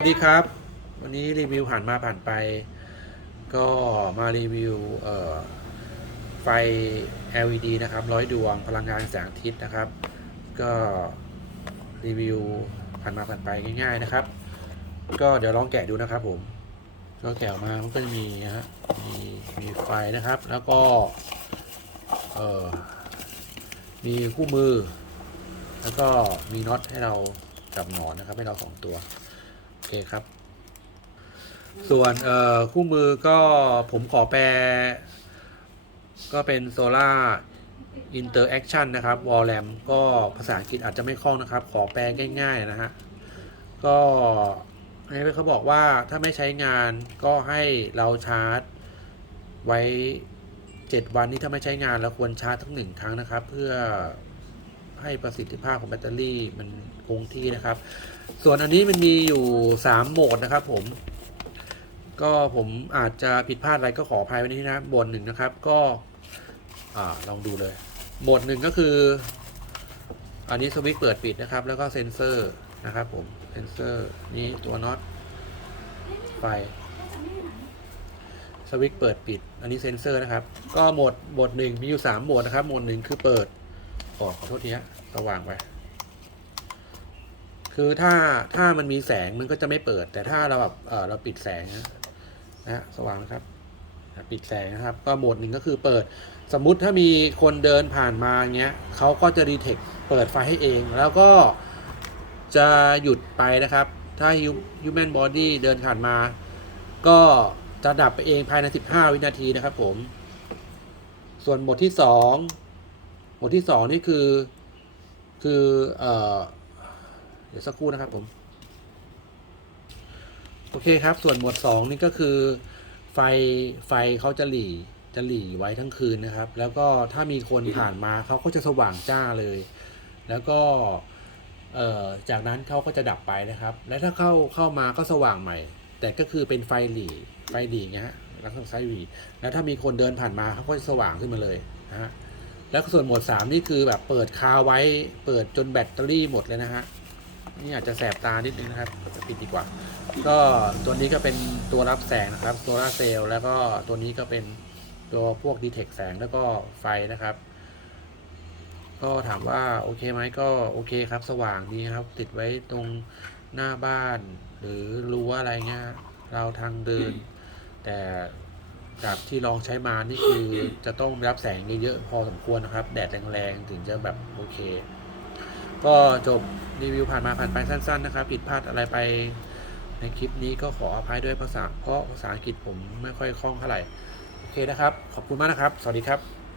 สวัสดีครับ วันนี้รีวิวผ่านมาผ่านไป ก็มารีวิวไฟ LED นะครับร้อยดวงพลังงานแสงอาทิตย์นะครับ ก็รีวิวผ่านมาผ่านไปง่ายๆนะครับ ก็เดี๋ยวลองแกะดูนะครับผมก็แกะออกมามันก็จะมีนะฮะมีมีไฟนะครับ แล้วก็เออมีคู่มือ แล้วก็มีน็อตให้เราจับหนอนนะครับให้เราสองตัว เคครับ ส่วนเอ่อคู่มือก็ผมขอแปล ก็เป็น Solar Interaction นะครับ Wall RAM ก็ภาษาอังกฤษอาจจะไม่คล่องนะครับ ขอแปลง่าย ๆ นะฮะ ก็ให้เขาบอกว่าถ้าไม่ใช้งานก็ให้เราชาร์จไว้ 7 วันนี้ถ้าไม่ใช้งานเราควรชาร์จทั้งหนึ่งครั้งนะครับ เพื่อ ให้ประสิทธิภาพของแบตเตอรี่มันคงที่นะครับ ส่วนอันนี้มันมีอยู่ 3 โหมดนะครับผม ก็ผมอาจจะผิดพลาดอะไรก็ขออภัยไว้ที่นะโหมดหนึ่งนะครับ ก็อลองดูเลย โหมดหนึ่งก็คือ อันนี้สวิตช์เปิดปิดนะครับ แล้วก็เซ็นเซอร์นะครับผม เซ็นเซอร์นี้ตัวน็อตไฟสวิตช์เปิดปิด อันนี้เซ็นเซอร์นะครับ ก็โหมดโหมดหนึ่งมีอยู่สามโหมดนะครับ โหมดหนึ่งคือเปิด ขอขอโทษทีฮะสว่างไปคือถ้าถ้ามันมีแสงมันก็จะไม่เปิด แต่ถ้าเราแบบเออเราปิดแสงนะนะฮะสว่างนะครับ ปิดแสงนะครับ ก็โหมดหนึ่งก็คือเปิด สมมุติถ้ามีคนเดินผ่านมาเงี้ยเขาก็จะดีเทคเปิดไฟให้เอง แล้วก็จะหยุดไปนะครับ ถ้า human body เดินผ่านมา ก็จะดับไปเองภายใน 15 วินาทีนะครับผม ส่วนโหมดที่ 2 หมดที่2นี่คือ คือเอ่อเดี๋ยวสักครู่นะครับผม โอเคครับ ส่วนโหมด2นี่ก็คือ ไฟไฟเขาจะหลีจะหลีไว้ทั้งคืนนะครับ แล้วก็ถ้ามีคนผ่านมาเขาก็จะสว่างจ้าเลย แล้วก็เอ่อจากนั้นเขาก็จะดับไปนะครับ และถ้าเข้าเข้ามาก็สว่างใหม่ แต่ก็คือเป็นไฟหลีไฟหลีไงฮะแล้วก็ไฟหลีแล้วถ้ามีคนเดินผ่านมาเขาก็จะสว่างขึ้นมาเลยนะฮะ แล้วส่วนหมวด3นี่คือแบบเปิดคาไว้ เปิดจนแบตเตอรี่หมดเลยนะฮะ นี่อาจจะแสบตานิดนึงนะครับจะปิดดีกว่า ก็ตัวนี้ก็เป็นตัวรับแสงนะครับโซลาเซลล์แล้วก็ตัวนี้ก็เป็นตัวพวกดีเทคแสงแล้วก็ไฟนะครับ ก็ถามว่าโอเคไหมก็โอเคครับ สว่างดีครับ ติดไว้ตรงหน้าบ้าน หรือรั้วอะไรเงี้ยเราทางเดิน แต่ จากที่ลองใช้มานี่คือจะต้องรับแสงเยอะๆพอสมควรนะครับ แดดแรงๆ ถึงจะแบบโอเค ก็จบรีวิวผ่านมาผ่านไปสั้น ๆ นะครับ ผิดพลาดอะไรไปในคลิปนี้ก็ขออภัยด้วยภาษาเพราะภาษาอังกฤษผมไม่ค่อยคล่องเท่าไหร่ โอเคนะครับ ขอบคุณมากนะครับ สวัสดีครับ